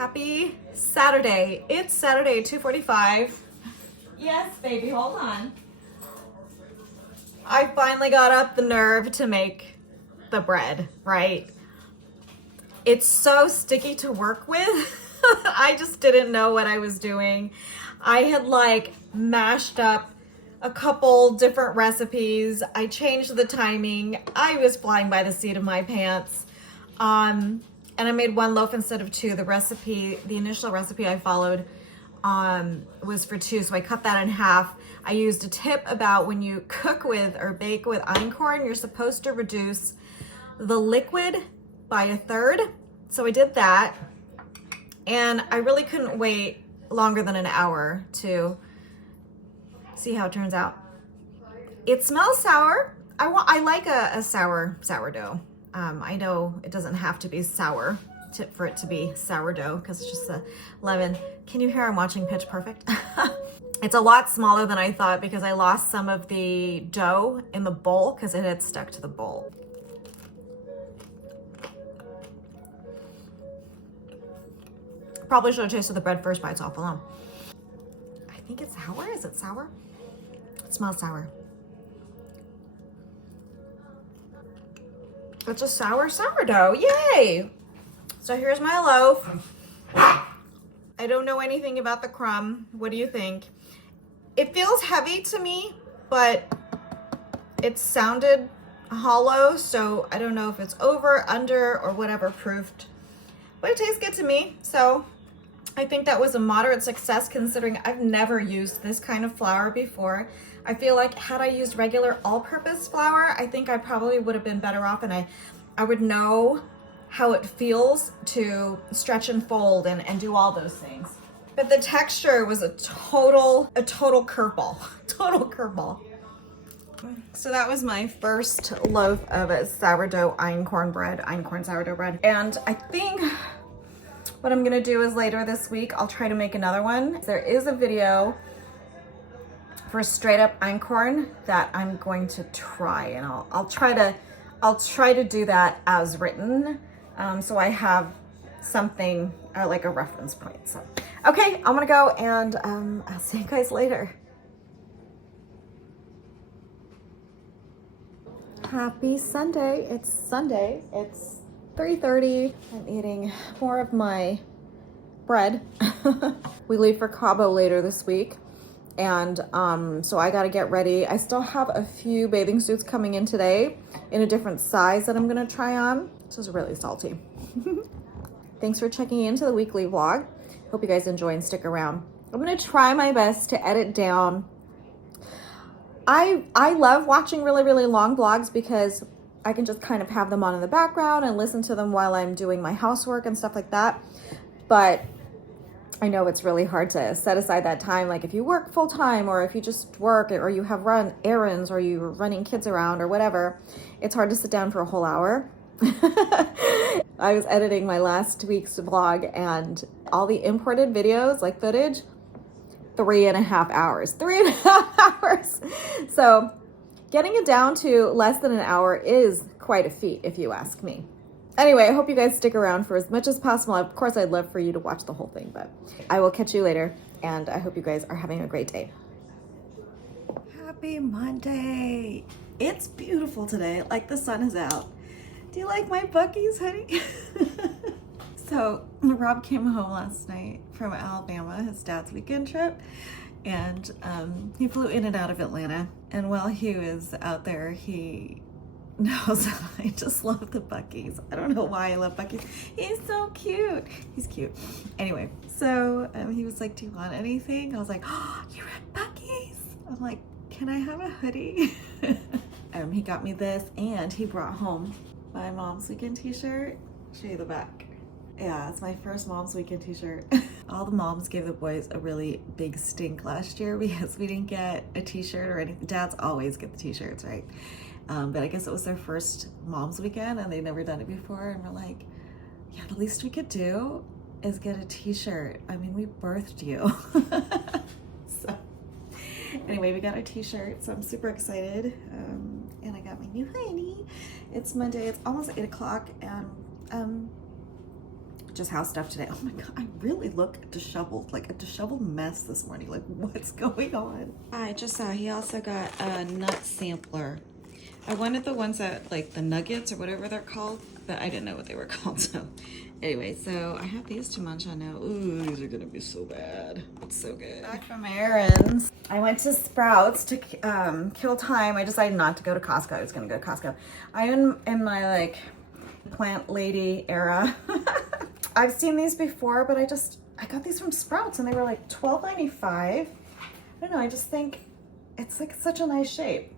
Happy Saturday. It's Saturday, 2:45. Yes, baby, hold on. I finally got up the nerve to make the bread, right? It's so sticky to work with. I just didn't know what I was doing. I had like mashed up a couple different recipes. I changed the timing. I was flying by the seat of my pants. And I made one loaf instead of two. The initial recipe I followed was for two, so I cut that in half. I used a tip about when you cook with or bake with einkorn, you're supposed to reduce the liquid by a third. So I did that, and I really couldn't wait longer than an hour to see how it turns out. It smells sour. I like a sour sourdough. I know it doesn't have to be sour for it to be sourdough because it's just a leaven. Can you hear I'm watching Pitch Perfect? It's a lot smaller than I thought because I lost some of the dough in the bowl because it had stuck to the bowl. Probably should have tasted the bread first by itself alone. I think it's sour. Is it sour? It smells sour. It's a sour sourdough. Yay! So here's my loaf. I don't know anything about the crumb. What do you think? It feels heavy to me, but it sounded hollow, so I don't know if it's over, under, or whatever proofed. But it tastes good to me, so I think that was a moderate success considering I've never used this kind of flour before. I feel like had I used regular all-purpose flour, I think I probably would have been better off, and I would know how it feels to stretch and fold and do all those things. But the texture was a total curveball, total curveball. So that was my first loaf of a sourdough einkorn sourdough bread. And I think what I'm gonna do is later this week, I'll try to make another one. There is a video for straight up einkorn that I'm going to try, and I'll try to do that as written, so I have something like a reference point. So, okay, I'm gonna go and I'll see you guys later. Happy Sunday. It's Sunday. It's 3:30. I'm eating more of my bread. We leave for Cabo later this week. And so I got to get ready. I still have a few bathing suits coming in today in a different size that I'm going to try on. This is really salty. Thanks for checking into the weekly vlog. Hope you guys enjoy and stick around. I'm going to try my best to edit down. I love watching really, really long vlogs because I can just kind of have them on in the background and listen to them while I'm doing my housework and stuff like that. But I know it's really hard to set aside that time, like if you work full time or if you just work or you have run errands or you're running kids around or whatever, it's hard to sit down for a whole hour. I was editing my last week's vlog and all the imported videos, like footage, 3.5 hours. 3.5 hours. So getting it down to less than an hour is quite a feat if you ask me. Anyway, I hope you guys stick around for as much as possible. Of course, I'd love for you to watch the whole thing, but I will catch you later, and I hope you guys are having a great day. Happy Monday. It's beautiful today, like the sun is out. Do you like my Buc-ee's hoodie? So Rob came home last night from Alabama, his dad's weekend trip, and he flew in and out of Atlanta. And while he was out there, he knows I just love the Buc-ee's. I don't know why I love Buc-ee's. He's so cute. He's cute. Anyway, so he was like, do you want anything? I was like, oh, you're at Buc-ee's. I'm like, can I have a hoodie? He got me this, and he brought home my mom's weekend t-shirt. Show you the back. Yeah, it's my first mom's weekend t-shirt. All the moms gave the boys a really big stink last year because we didn't get a t-shirt or anything. Dads always get the t-shirts, right? But I guess it was their first mom's weekend and they'd never done it before, and we're like, yeah, the least we could do is get a t-shirt. I mean, we birthed you. So anyway, we got a t-shirt, so I'm super excited. And I got my new hoodie. It's Monday, it's almost 8 o'clock, and just house stuff today. Oh my God, I really look disheveled, like a disheveled mess this morning. Like, what's going on? I just saw he also got a nut sampler. I wanted the ones that, like the nuggets or whatever they're called, but I didn't know what they were called. So anyway, so I have these to munch on now. Ooh, these are gonna be so bad. It's so good. Back from errands. I went to Sprouts to kill time. I decided not to go to Costco. I was gonna go to Costco. I'm in my like plant lady era. I've seen these before, but I got these from Sprouts and they were like $12.95. I don't know, I just think it's like such a nice shape.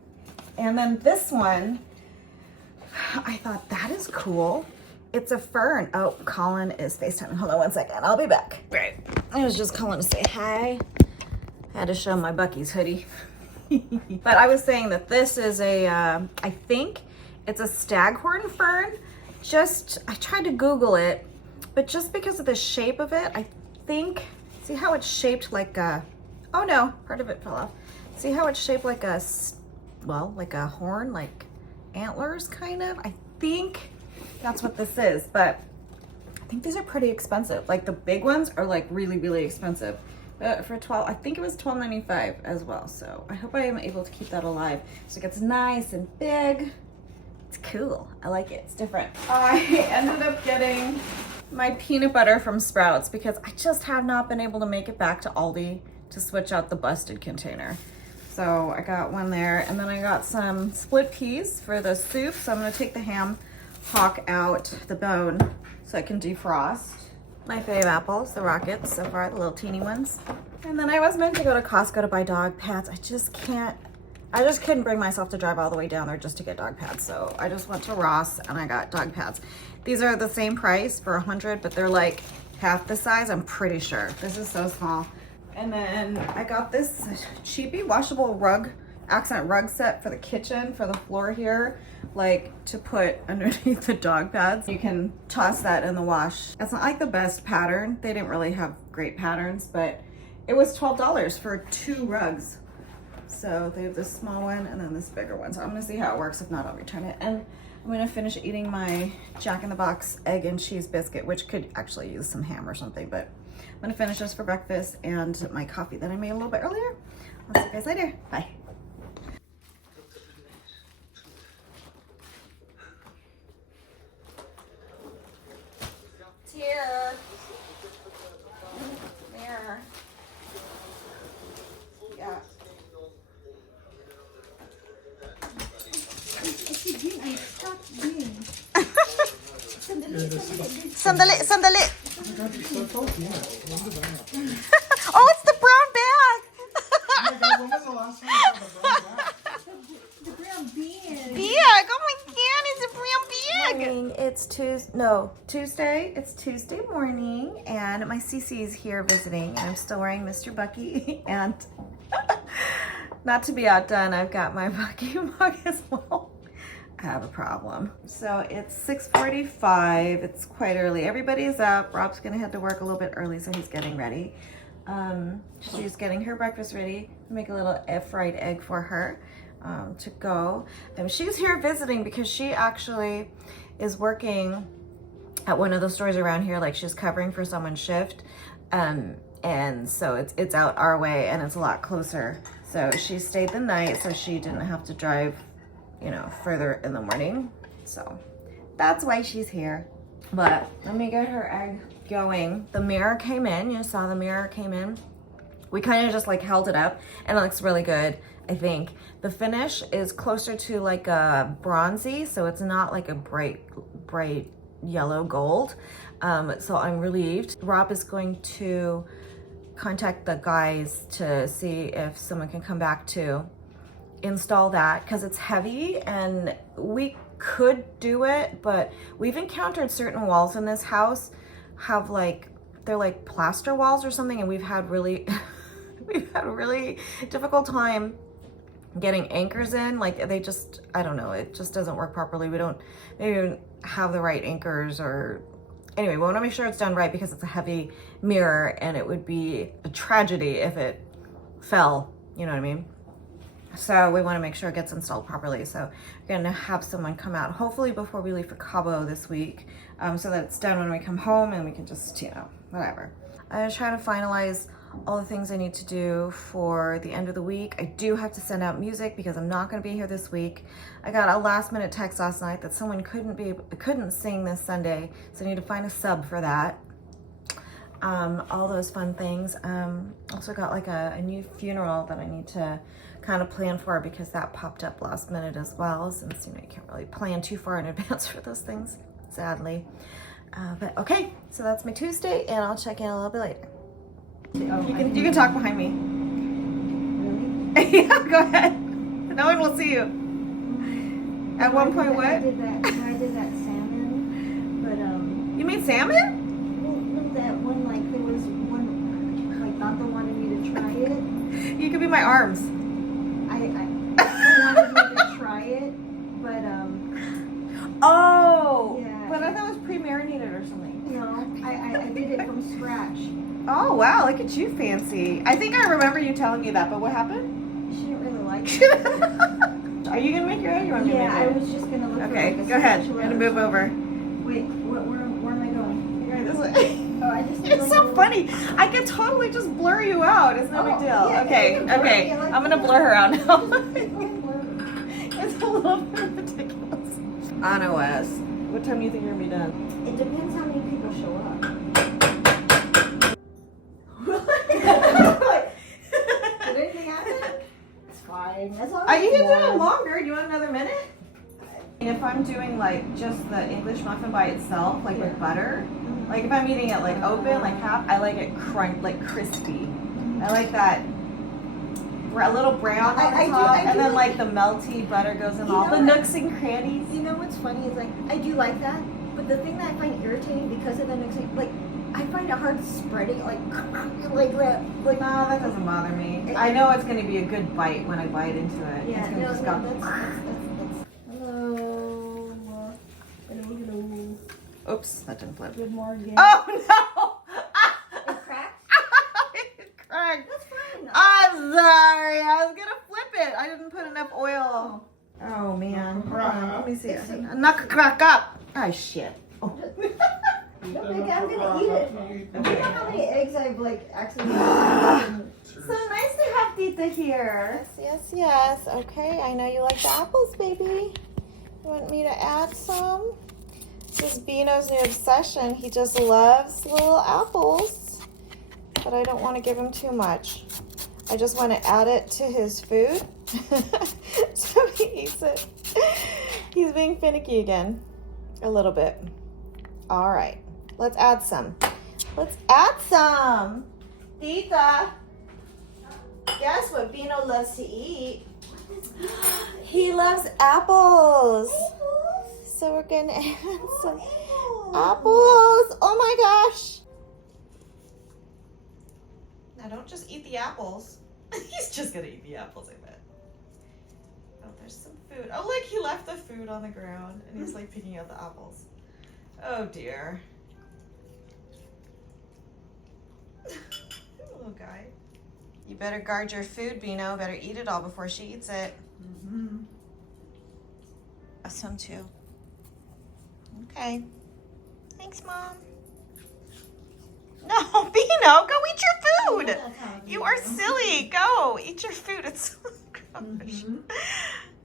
And then this one, I thought that is cool. It's a fern. Oh, Colin is FaceTiming. Hold on one second. I'll be back. Right. I was just calling to say hi. I had to show my Bucky's hoodie. But I was saying that this is a, I think it's a staghorn fern. I tried to Google it, but just because of the shape of it, I think, see how it's shaped like a, oh no, part of it fell off. See how it's shaped like a, well, like a horn, like antlers kind of. I think that's what this is, but I think these are pretty expensive. Like the big ones are like really, really expensive. For 12, I think it was $12.95 as well. So I hope I am able to keep that alive. So it gets nice and big. It's cool. I like it. It's different. I ended up getting my peanut butter from Sprouts because I just have not been able to make it back to Aldi to switch out the busted container. So I got one there, and then I got some split peas for the soup. So I'm gonna take the ham hock out the bone so I can defrost. My fave apples, the Rockets so far, the little teeny ones. And then I was meant to go to Costco to buy dog pads. I just couldn't bring myself to drive all the way down there just to get dog pads. So I just went to Ross and I got dog pads. These are the same price for $100, but they're like half the size, I'm pretty sure. This is so small. And then I got this cheapy washable rug, accent rug set for the kitchen, for the floor here, like to put underneath the dog pads. You can toss that in the wash. It's not like the best pattern. They didn't really have great patterns, but it was $12 for 2 rugs. So they have this small one and then this bigger one. So I'm gonna see how it works. If not, I'll return it. And I'm gonna finish eating my Jack in the Box egg and cheese biscuit, which could actually use some ham or something, but I'm gonna finish this for breakfast and my coffee that I made a little bit earlier. I'll see you guys later. Bye. Here. There. Yeah. Sandali, sandali. Oh, it's the brown bag. When was the last time you saw the brown bag? The brown bag. Bag. Oh my God, it's a brown bag. It's Tuesday. It's Tuesday morning, and my CC is here visiting, and I'm still wearing Mr. Bucky. And not to be outdone, I've got my Bucky mug as well. I have a problem. So it's 6:45. It's quite early. Everybody's up. Rob's gonna head to work a little bit early, so he's getting ready. She's getting her breakfast ready. Make a little fried egg for her to go. She's here visiting because she actually is working at one of the stores around here. Like she's covering for someone's shift, and so it's out our way and it's a lot closer. So she stayed the night so she didn't have to drive, you know, further in the morning. So that's why she's here. But let me get her egg going. The mirror came in. You saw the mirror came in. We kind of just like held it up and it looks really good, I think. The finish is closer to like a bronzy, so it's not like a bright yellow gold. So I'm relieved. Rob is going to contact the guys to see if someone can come back to install that because it's heavy, and we could do it, but we've encountered certain walls in this house have like, they're like plaster walls or something, and we've had really a really difficult time getting anchors in. Like they just, I don't know, it just doesn't work properly. We don't even have the right anchors, or anyway, we want to make sure it's done right because it's a heavy mirror and it would be a tragedy if it fell, you know what I mean? So we want to make sure it gets installed properly. So we're going to have someone come out hopefully before we leave for Cabo this week, so that it's done when we come home and we can just, you know, whatever. I was trying to finalize all the things I need to do for the end of the week. I do have to send out music because I'm not going to be here this week. I got a last minute text last night that someone couldn't sing this Sunday, so I need to find a sub for that. All those fun things. Also got like a new funeral that I need to kind of plan for because that popped up last minute as well, since, you know, you can't really plan too far in advance for those things, sadly. But okay, so that's my Tuesday, and I'll check in a little bit later. You can talk behind me. Really? Yeah, go ahead. No one will see you. At one point, what? I did that salmon, but You made salmon? well, no, that one, like, there was one, like, not the wanted me to try it. You could be my arms. I wanted me to try it, but Oh, yeah. but I thought it was pre-marinated or something. no, I did it from scratch. Oh wow, look at you, fancy. I think I remember you telling me that, but what happened? She didn't really like it. Are you gonna make your own? You want me to Yeah, make I it? was just gonna look Okay, for like a go ahead. I'm spatula gonna or move over. something. Wait, where am I going? You're going this way. Oh, I just It's so funny. I could totally just blur you out. It's no big deal. yeah, Okay, you can blur okay. me, I like I'm gonna that. blur her out now. Blur. It's a little bit ridiculous. Anna, what time do you think you're gonna be done? It depends how many people show up. Did anything happen? It's fine. That's all. Are you gonna do it longer? Do you want another minute? If I'm doing like just the English muffin by itself, like with butter, like if I'm eating it like open, like half, I like it like crispy. I like that a little brown on the I do top, and then like- like the melty butter goes in You all know the what? nooks and crannies. You know what's funny is like I do like that, but the thing that I find irritating because of the mixing, like I find it hard spreading it like that. Like No, that doesn't bother me. I know it's gonna be a good bite when I bite into it. yeah, It's gonna no, just no, go. that's. Hello. Hello. Oops, that didn't flip. Good morning. Oh no! It cracked. It cracked. That's fine. I'm sorry. I was gonna flip it. I didn't put enough oil. Oh man. Hold on. Let me see it. Knock crack up. Oh shit. Oh. Don't make it. I'm gonna eat it. Do you know how many eggs I've like accidentally? So nice to have Tita here. Yes. Okay, I know you like the apples, baby. You want me to add some? This is Bino's new obsession. He just loves little apples, but I don't want to give him too much. I just want to add it to his food, so he eats it. He's being finicky again, a little bit. All right, let's add some. Tita, guess what Bino loves to eat? He loves apples. So we're gonna add some apples. Oh my gosh. Now don't just eat the apples. He's just gonna eat the apples, I bet. Oh, there's some food. Oh, look, he left the food on the ground and he's like picking out the apples. Oh dear. Little guy. You better guard your food, Bino. Better eat it all before she eats it. Mm-hmm. Some too. Okay. Thanks, Mom. No, Bino, go eat your food. You are silly. Go eat your food. It's so gross. Mm-hmm.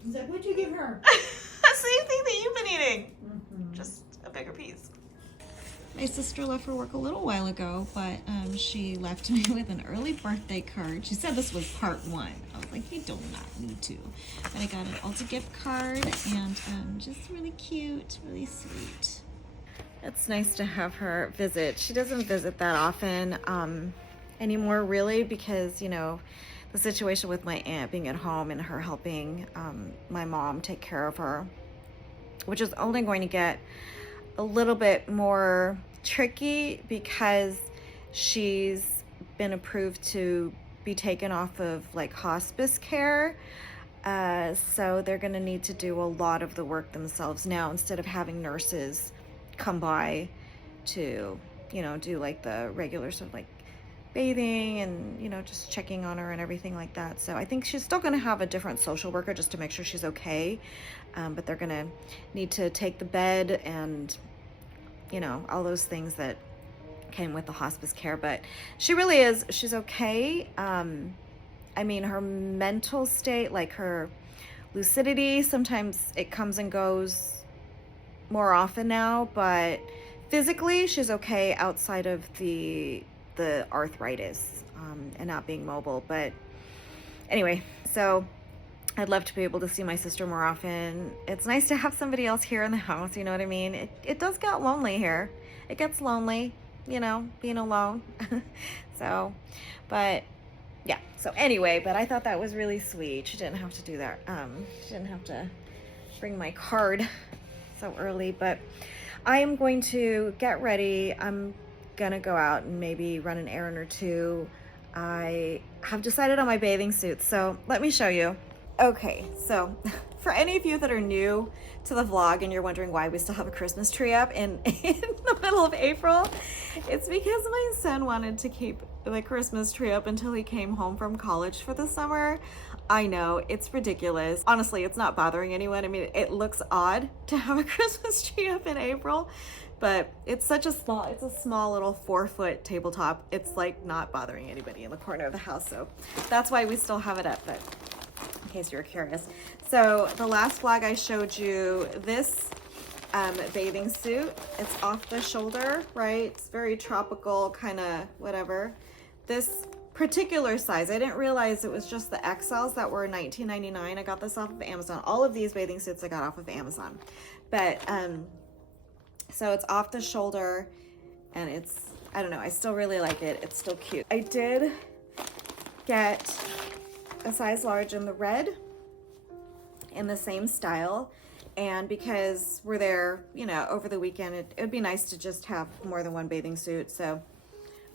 He's like, what'd you give her? Same thing that you've been eating. Mm-hmm. Just a bigger piece. My sister left for work a little while ago, but she left me with an early birthday card. She said this was part one. I was like, you do not need to. But I got an Ulta gift card and just really cute, really sweet. It's nice to have her visit. She doesn't visit that often anymore, really, because, you know, the situation with my aunt being at home and her helping my mom take care of her, which is only going to get a little bit more tricky because she's been approved to be taken off of like hospice care. So they're gonna need to do a lot of the work themselves now instead of having nurses come by to, you know, do like the regular sort of like bathing and, you know, just checking on her and everything like that. So I think she's still going to have a different social worker just to make sure she's okay. But they're going to need to take the bed and, you know, all those things that came with the hospice care. But she really is, she's okay. I mean, her mental state, like her lucidity, sometimes it comes and goes more often now, but physically she's okay outside of the arthritis and not being mobile. But anyway, so I'd love to be able to see my sister more often. It's nice to have somebody else here in the house, you know what I mean? It does get lonely here. It gets lonely, you know, being alone. So, but yeah, so anyway, but I thought that was really sweet. She didn't have to do that. She didn't have to bring my card so early, but I am going to get ready. I'm gonna go out and maybe run an errand or two. I have decided on my bathing suit, so let me show you. Okay, so for any of you that are new to the vlog and you're wondering why we still have a Christmas tree up in the middle of April, it's because my son wanted to keep the Christmas tree up until he came home from college for the summer. I know, it's ridiculous. Honestly, it's not bothering anyone. I mean, it looks odd to have a Christmas tree up in April, but it's a small little 4-foot tabletop. It's like not bothering anybody in the corner of the house, so that's why we still have it up. But in case you're curious. So the last vlog I showed you this bathing suit. It's off the shoulder, right? It's very tropical, kind of whatever. This particular size, I didn't realize it was just the XLs that were $19.99. I got this off of Amazon. All of these bathing suits I got off of Amazon. But so it's off the shoulder and it's, I don't know, I still really like it. It's still cute. I did get a size large in the red in the same style, and because we're there, you know, over the weekend, it would be nice to just have more than one bathing suit. So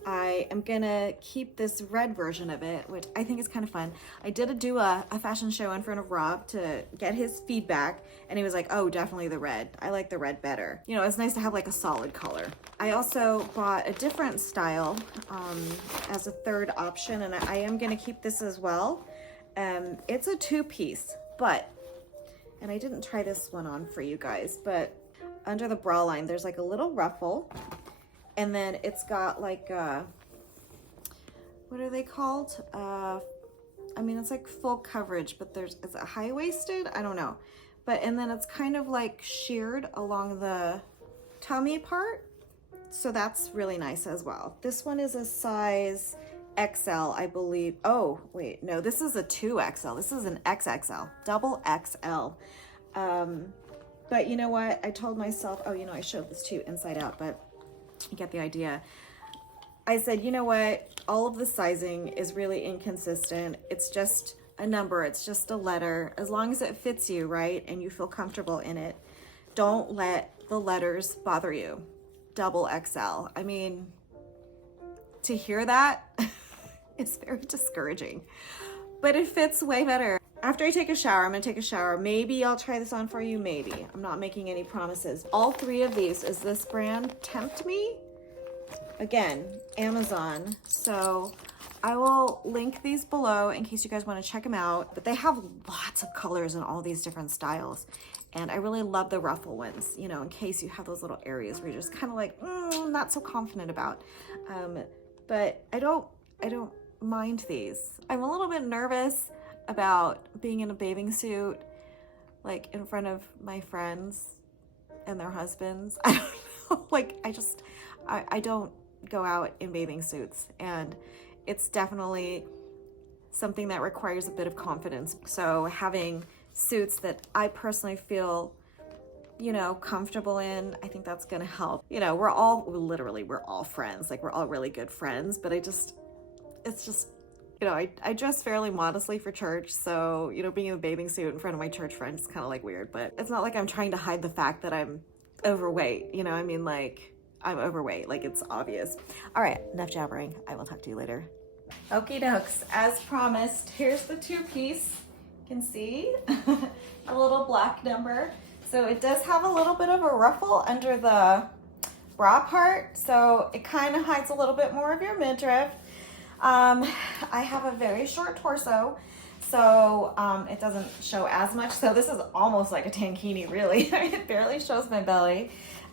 I am gonna keep this red version of it, which I think is kind of fun. I did do a fashion show in front of Rob to get his feedback, and he was like, oh, definitely the red. I like the red better. You know, it's nice to have like a solid color. I also bought a different style as a third option, and I am gonna keep this as well. It's a 2-piece, but, and I didn't try this one on for you guys, but under the bra line, there's like a little ruffle, and then it's got like what are they called? I mean, it's like full coverage, but is it high-waisted? I don't know. But, and then it's kind of like sheared along the tummy part. So that's really nice as well. This one is a size XL, I believe. Oh, wait, no, this is a 2XL. This is an XXL, double XL. But you know what? I told myself, oh, you know, I showed this to you inside out, but you get the idea. I said, you know what? All of the sizing is really inconsistent. It's just a number. It's just a letter. As long as it fits you, right? And you feel comfortable in it, don't let the letters bother you. Double XL. I mean, to hear that is very discouraging, but it fits way better. After I take a shower, I'm gonna take a shower. Maybe I'll try this on for you, maybe. I'm not making any promises. All 3 of these is this brand Tempt Me. Again, Amazon. So I will link these below in case you guys want to check them out. But they have lots of colors in all these different styles. And I really love the ruffle ones, you know, in case you have those little areas where you're just kind of like, not so confident about. But I don't mind these. I'm a little bit nervous about being in a bathing suit, like in front of my friends and their husbands. I don't know, like I don't go out in bathing suits, and it's definitely something that requires a bit of confidence. So having suits that I personally feel, you know, comfortable in, I think that's gonna help. You know, we're all friends, like we're all really good friends, but it's just, you know, I dress fairly modestly for church, so, you know, being in a bathing suit in front of my church friends is kind of like weird, but it's not like I'm trying to hide the fact that I'm overweight, you know, I mean, like, I'm overweight, like it's obvious. All right, enough jabbering. I will talk to you later. Okie dokes, as promised, here's the 2-piece. You can see a little black number. So it does have a little bit of a ruffle under the bra part, so it kind of hides a little bit more of your midriff. I have a very short torso, so it doesn't show as much. So this is almost like a tankini, really. It barely shows my belly.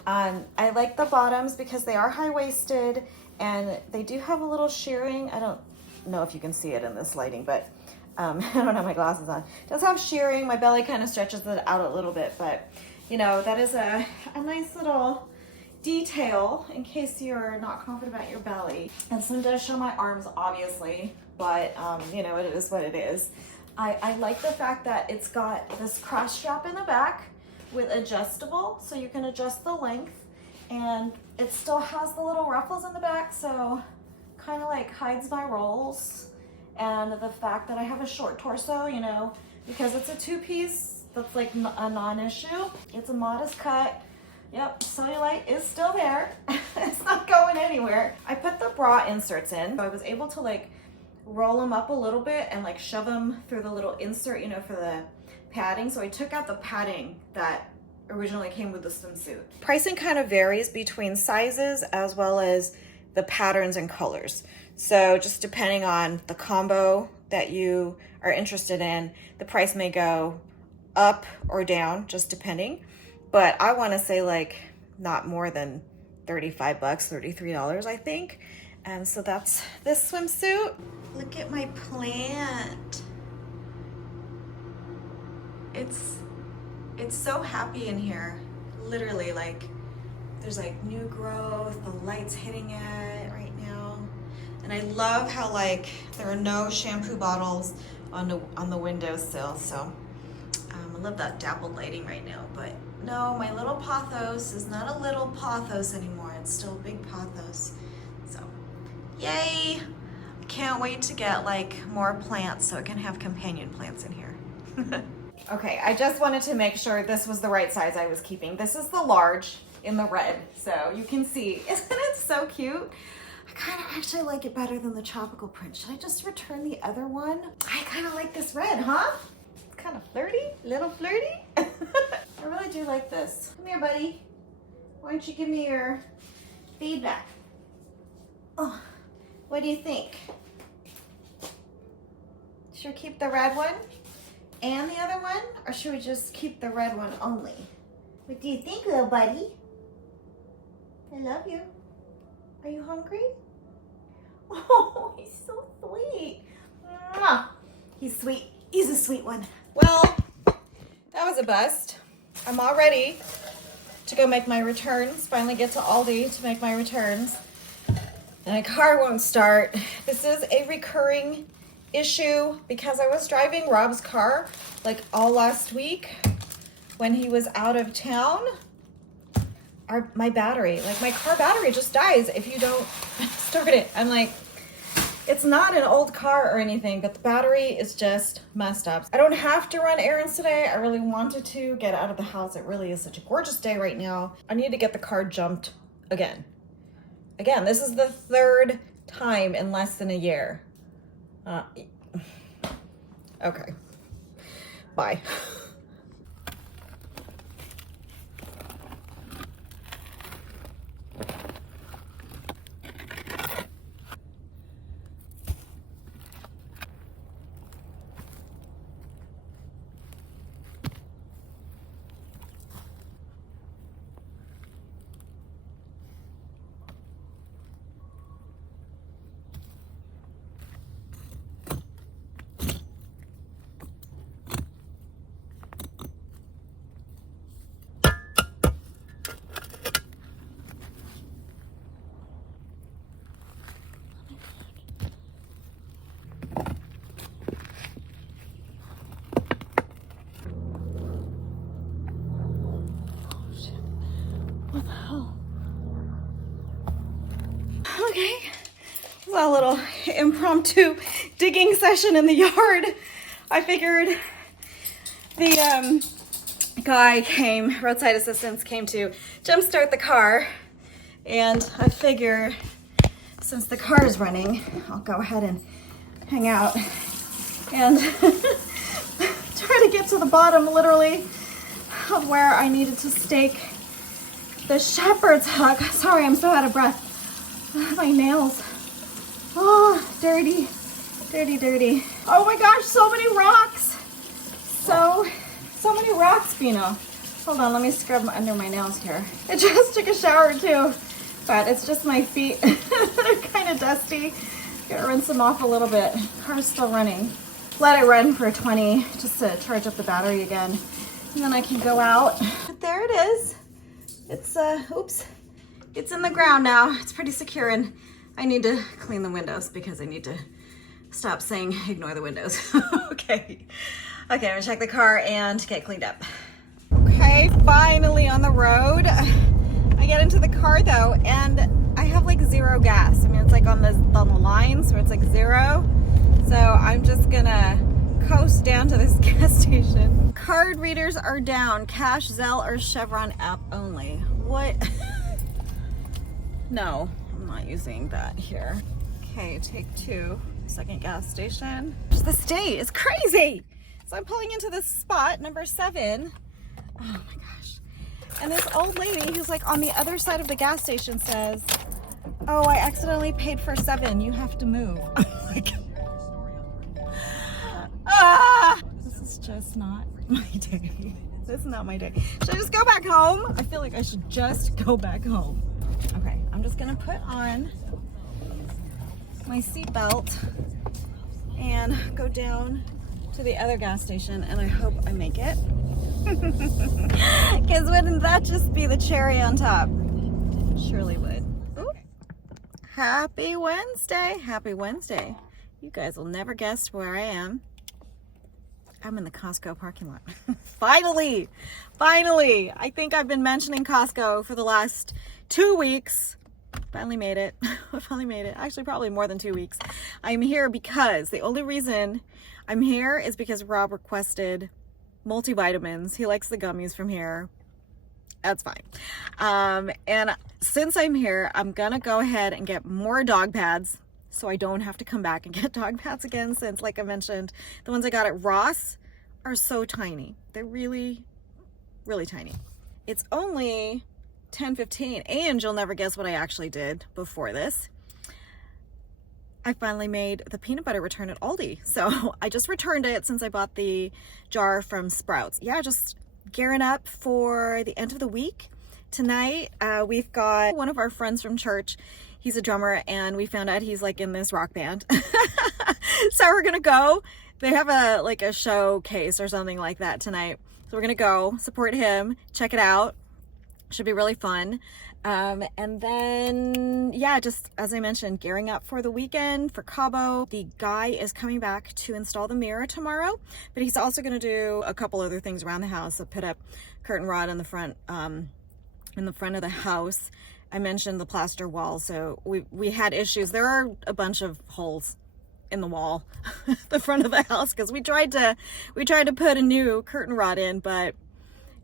I like the bottoms because they are high-waisted and they do have a little shearing. I don't know if you can see it in this lighting, but I don't have my glasses on. It does have shearing. My belly kind of stretches it out a little bit, but you know, that is a nice little detail in case you're not confident about your belly. And some does show my arms, obviously, but you know, it is what it is. I like the fact that it's got this cross strap in the back with adjustable, so you can adjust the length, and it still has the little ruffles in the back, so kind of like hides my rolls. And the fact that I have a short torso, you know, because it's a two-piece, that's like a non-issue. It's a modest cut. Yep, cellulite is still there. It's not going anywhere. I put the bra inserts in, so I was able to like roll them up a little bit and like shove them through the little insert, you know, for the padding. So I took out the padding that originally came with the swimsuit. Pricing kind of varies between sizes as well as the patterns and colors. So just depending on the combo that you are interested in, the price may go up or down, just depending. But I want to say like not more than 35 bucks, $33, I think. And so that's this swimsuit. Look at my plant. It's so happy in here. Literally, like there's like new growth, the light's hitting it right now. And I love how like there are no shampoo bottles on the windowsill. So I love that dappled lighting right now. But no, my little pothos is not a little pothos anymore. It's still a big pothos. So yay! Can't wait to get like more plants so it can have companion plants in here. Okay, I just wanted to make sure this was the right size I was keeping. This is the large in the red, so you can see. Isn't it so cute? I kind of actually like it better than the tropical print. Should I just return the other one? I kind of like this red, huh? It's kind of flirty, little flirty. I really do like this. Come here, buddy. Why don't you give me your feedback? Oh, what do you think? Should we keep the red one and the other one, or should we just keep the red one only? What do you think, little buddy? I love you. Are you hungry? Oh, he's so sweet. Mwah. He's sweet. He's a sweet one. Well, that was a bust. I'm all ready to go make my returns. Finally get to Aldi to make my returns. And my car won't start. This is a recurring issue because I was driving Rob's car like all last week when he was out of town. My battery, like my car battery just dies if you don't start it. I'm like, it's not an old car or anything, but the battery is just messed up. I don't have to run errands today. I really wanted to get out of the house. It really is such a gorgeous day right now. I need to get the car jumped again. Again, this is the third time in less than a year. Okay, bye. What the hell? Okay, this is a little impromptu digging session in the yard. I figured the guy came, roadside assistance came to jumpstart the car, and I figure since the car is running, I'll go ahead and hang out and try to get to the bottom, literally, of where I needed to stake the shepherd's hook. Sorry, I'm so out of breath. My nails Oh, dirty, dirty, dirty. Oh my gosh, so many rocks. So many rocks, Bino. Hold on, let me scrub under my nails here. I just took a shower too, but it's just my feet. They're kind of dusty. Gotta rinse them off a little bit. Car's still running. Let it run for 20 just to charge up the battery again. And then I can go out. But there it is. It's, oops. It's in the ground now. It's pretty secure, and I need to clean the windows because I need to stop saying ignore the windows. Okay. Okay, I'm gonna check the car and get cleaned up. Okay, finally on the road. I get into the car though, and I have like 0 gas. I mean, it's like on the line, so it's like 0. So I'm just gonna coast down to this gas station. Card readers are down. Cash, Zelle, or Chevron app only. What? No, I'm not using that here. Okay, take 2. Second gas station. The state is crazy. So I'm pulling into this spot, number 7. Oh my gosh. And this old lady who's like on the other side of the gas station says, oh, I accidentally paid for 7. You have to move. I'm like, this is just not my day. This is not my day. Should I just go back home? I feel like I should just go back home. Okay, I'm just gonna put on my seatbelt and go down to the other gas station, and I hope I make it. Because wouldn't that just be the cherry on top? Surely would. Ooh. Happy Wednesday. Happy Wednesday. You guys will never guess where I am. I'm in the Costco parking lot. Finally! Finally! I think I've been mentioning Costco for the last 2 weeks. Finally made it. I finally made it. Actually, probably more than 2 weeks. I'm here because the only reason I'm here is because Rob requested multivitamins. He likes the gummies from here. That's fine. And since I'm here, I'm gonna go ahead and get more dog pads so I don't have to come back and get dog pads again, since, like I mentioned, the ones I got at Ross are so tiny. They're really, really tiny. It's only 10:15, and you'll never guess what I actually did before this. I finally made the peanut butter return at Aldi. So I just returned it since I bought the jar from Sprouts. Yeah, just gearing up for the end of the week. Tonight, we've got one of our friends from church. He's a drummer, and we found out he's like in this rock band. So we're gonna go. They have a showcase or something like that tonight. So we're gonna go support him, check it out. Should be really fun. And then, yeah, just as I mentioned, gearing up for the weekend for Cabo. The guy is coming back to install the mirror tomorrow, but he's also going to do a couple other things around the house. So put up curtain rod in the front of the house. I mentioned the plaster wall. So we had issues. There are a bunch of holes in the wall, the front of the house, because we tried to put a new curtain rod in, but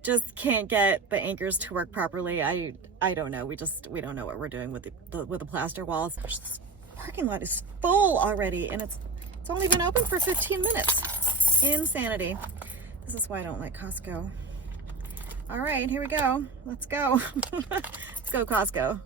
just can't get the anchors to work properly. I don't know. We don't know what we're doing with the plaster walls. This parking lot is full already, and it's only been open for 15 minutes. Insanity. This is why I don't like Costco. All right, here we go. Let's go. Let's go, Costco.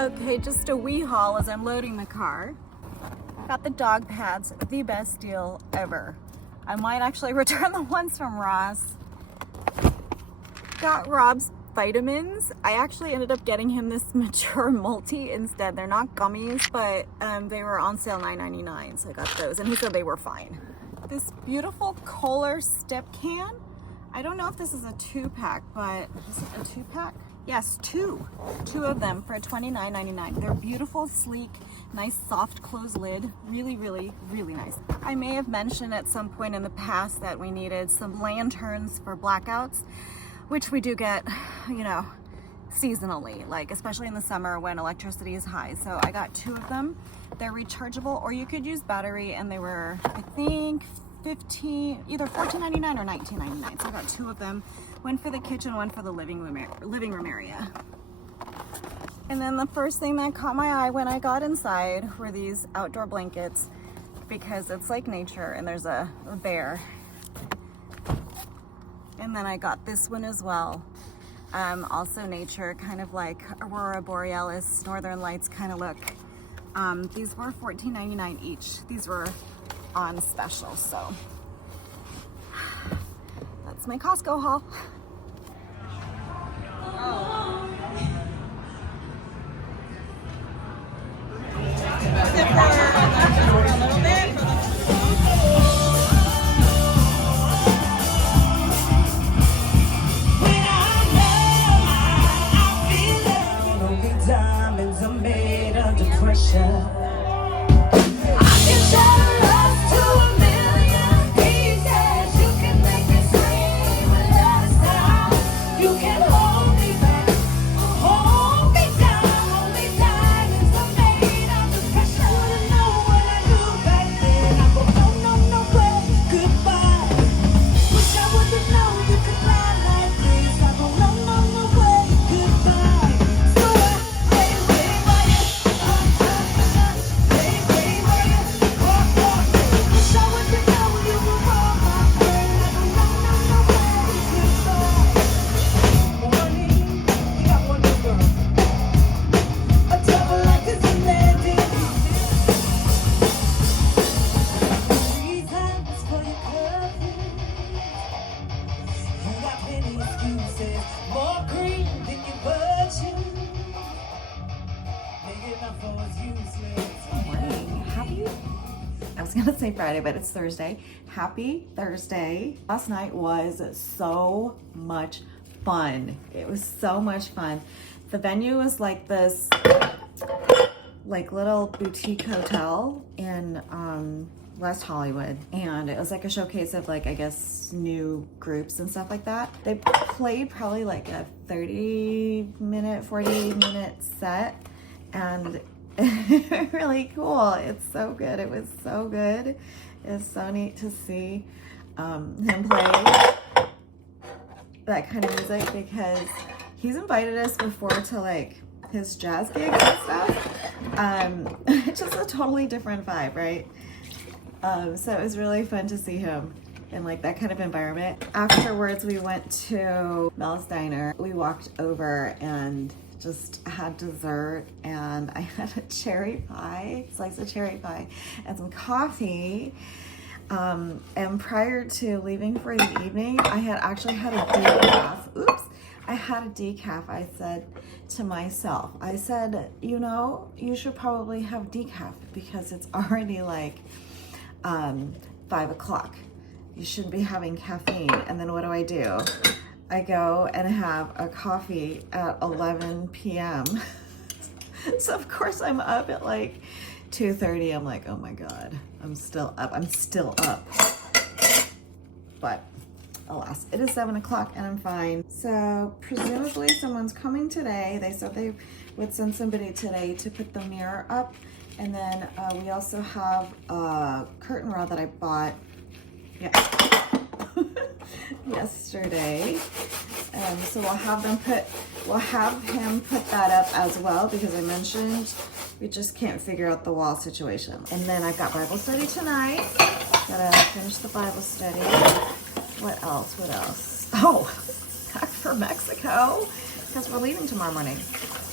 Okay, just a wee haul as I'm loading the car. Got the dog pads, the best deal ever. I might actually return the ones from Ross. Got Rob's vitamins. I actually ended up getting him this mature multi instead. They're not gummies, but they were on sale $9.99, so I got those, and he said they were fine. This beautiful Kohler step can. I don't know if this is a 2-pack, but is it a 2-pack? Yes, two of them for $29.99. They're beautiful, sleek, nice soft closed lid. Really, really, really nice. I may have mentioned at some point in the past that we needed some lanterns for blackouts, which we do get, you know, seasonally, like especially in the summer when electricity is high. So I got 2 of them. They're rechargeable, or you could use battery, and they were, I think, either $14.99 or $19.99. So I got 2 of them, one for the kitchen, one for the living room area. And then the first thing that caught my eye when I got inside were these outdoor blankets, because it's like nature and there's a bear. And then I got this one as well. Also nature, kind of like Aurora Borealis, Northern Lights kind of look. These were $14.99 each. These were on special, so that's my Costco haul. Diamonds are made under pressure. I was gonna say Friday, but it's Thursday. Happy Thursday. Last night was so much fun. It was so much fun. The venue was like this, like little boutique hotel in West Hollywood. And it was like a showcase of like, I guess, new groups and stuff like that. They played probably like a 30-minute, 40-minute set. And really cool. It's so good. It was so good. It's so neat to see him play that kind of music, because he's invited us before to like his jazz gigs and stuff. It's just a totally different vibe, right? So it was really fun to see him in like that kind of environment. Afterwards, we went to Mel's Diner. We walked over and just had dessert, and I had a cherry pie, slice of cherry pie, and some coffee. And prior to leaving for the evening, I had actually had a decaf. Oops. I had a decaf. I said to myself, I said, you know, you should probably have decaf because it's already like 5 o'clock. You shouldn't be having caffeine. And then what do? I go and have a coffee at 11 p.m. So of course I'm up at like 2:30. I'm like, oh my God, I'm still up. But alas, it is 7 o'clock and I'm fine. So presumably someone's coming today. They said they would send somebody today to put the mirror up. And then we also have a curtain rod that I bought yesterday. So we'll have him put that up as well, because I mentioned we just can't figure out the wall situation. And then I've got Bible study tonight. Gotta finish the Bible study. What else? Oh, back for Mexico, because we're leaving tomorrow morning.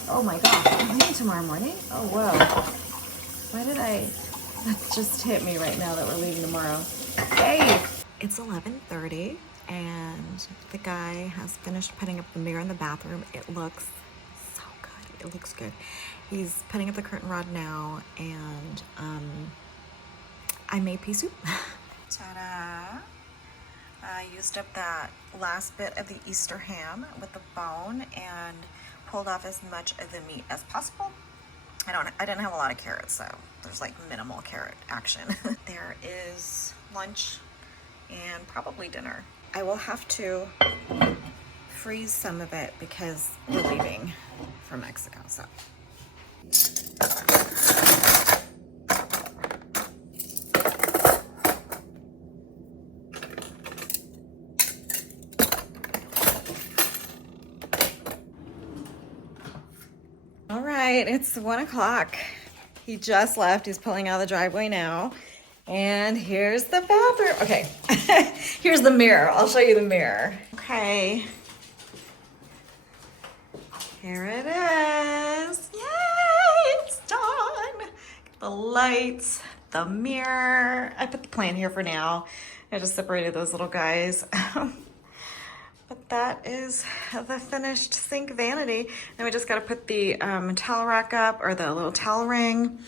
Oh my gosh, we're leaving tomorrow morning? Oh, whoa. That just hit me right now that we're leaving tomorrow. Hey! It's 11:30 and the guy has finished putting up the mirror in the bathroom. It looks so good. It looks good. He's putting up the curtain rod now, and I made pea soup. Ta-da! I used up that last bit of the Easter ham with the bone and pulled off as much of the meat as possible. I didn't have a lot of carrots, so there's like minimal carrot action. There is lunch and probably dinner. I will have to freeze some of it because we're leaving for Mexico, so. All right, it's 1 o'clock. He just left. He's pulling out of the driveway now. And here's the bathroom. Okay, here's the mirror. I'll show you the mirror. Okay. Here it is. Yay, it's done. The lights, the mirror. I put the plant here for now. I just separated those little guys. But that is the finished sink vanity. And we just gotta put the towel rack up, or the little towel ring,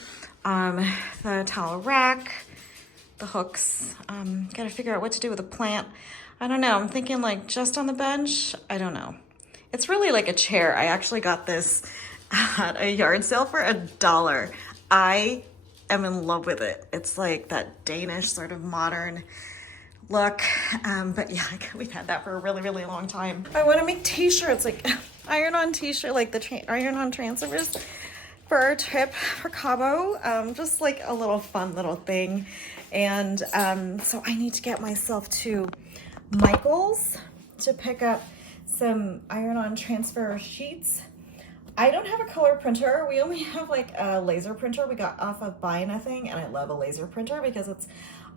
the towel rack, the hooks. Gotta figure out what to do with the plant. I don't know, I'm thinking like just on the bench. I don't know. It's really like a chair. I actually got this at a yard sale for $1. I am in love with it. It's like that Danish sort of modern look, but yeah, we've had that for a really, really long time. I want to make t-shirts, like iron-on t-shirt, like the iron-on transfers for our trip for Cabo. Just like a little fun little thing. And so I need to get myself to Michael's to pick up some iron-on transfer sheets. I don't have a color printer. We only have like a laser printer we got off of Buy Nothing, and I love a laser printer because it's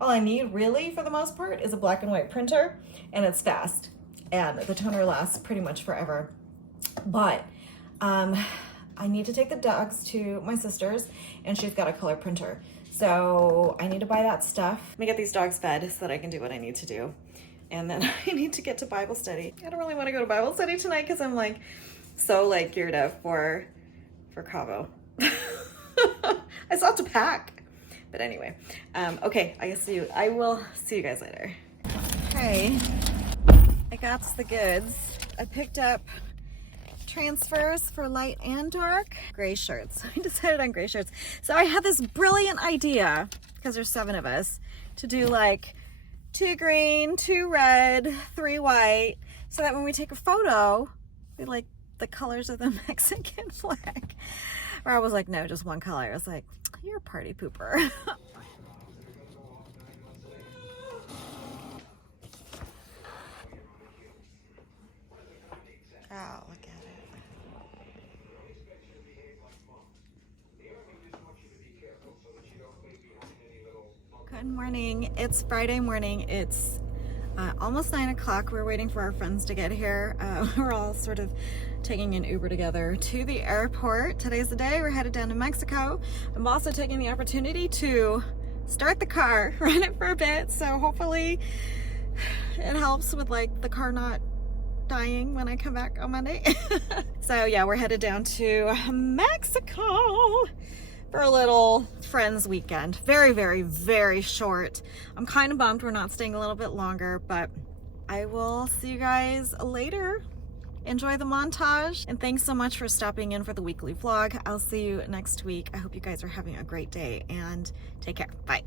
all I need really for the most part is a black and white printer, and it's fast, and the toner lasts pretty much forever. But I need to take the dogs to my sister's, and she's got a color printer. So I need to buy that stuff. Let me get these dogs fed so that I can do what I need to do. And then I need to get to Bible study. I don't really want to go to Bible study tonight because I'm like so like geared up for Cabo. I still have to pack. But anyway, okay, I will see you guys later. Okay, I got the goods. I picked up transfers for light and dark. Gray shirts. I decided on gray shirts. So I had this brilliant idea, because there's 7 of us, to do like 2 green, 2 red, 3 white, so that when we take a photo, we like the colors of the Mexican flag. Or I was like, no, just one color. I was like, you're a party pooper. Oh, look at it. Good morning. It's Friday morning. It's almost 9 o'clock. We're waiting for our friends to get here. We're all sort of taking an Uber together to the airport. Today's the day. We're headed down to Mexico. I'm also taking the opportunity to start the car, run it for a bit. So hopefully it helps with like the car not dying when I come back on Monday. So yeah, we're headed down to Mexico for a little friends weekend. Very, very, very short. I'm kind of bummed we're not staying a little bit longer, but I will see you guys later. Enjoy the montage, and thanks so much for stopping in for the weekly vlog. I'll see you next week. I hope you guys are having a great day, and take care. Bye.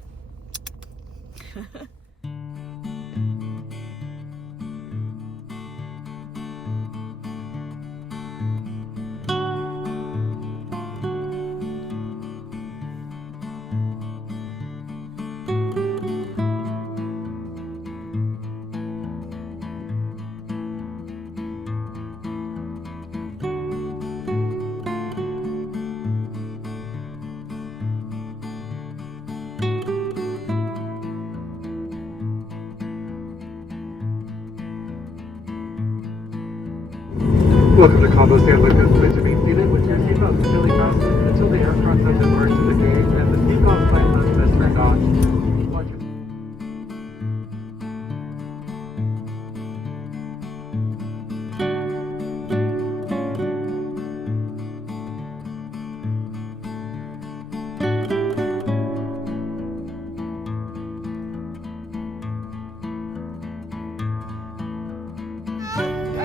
Welcome to Cabo San Lucas. Please remain seated with your seatbelt securely fastened until the aircraft has emerged to the gate and the seatbelt sign has been turned on. Watch your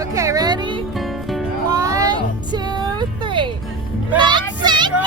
Okay, ready? 1, 2, 3. Mexico!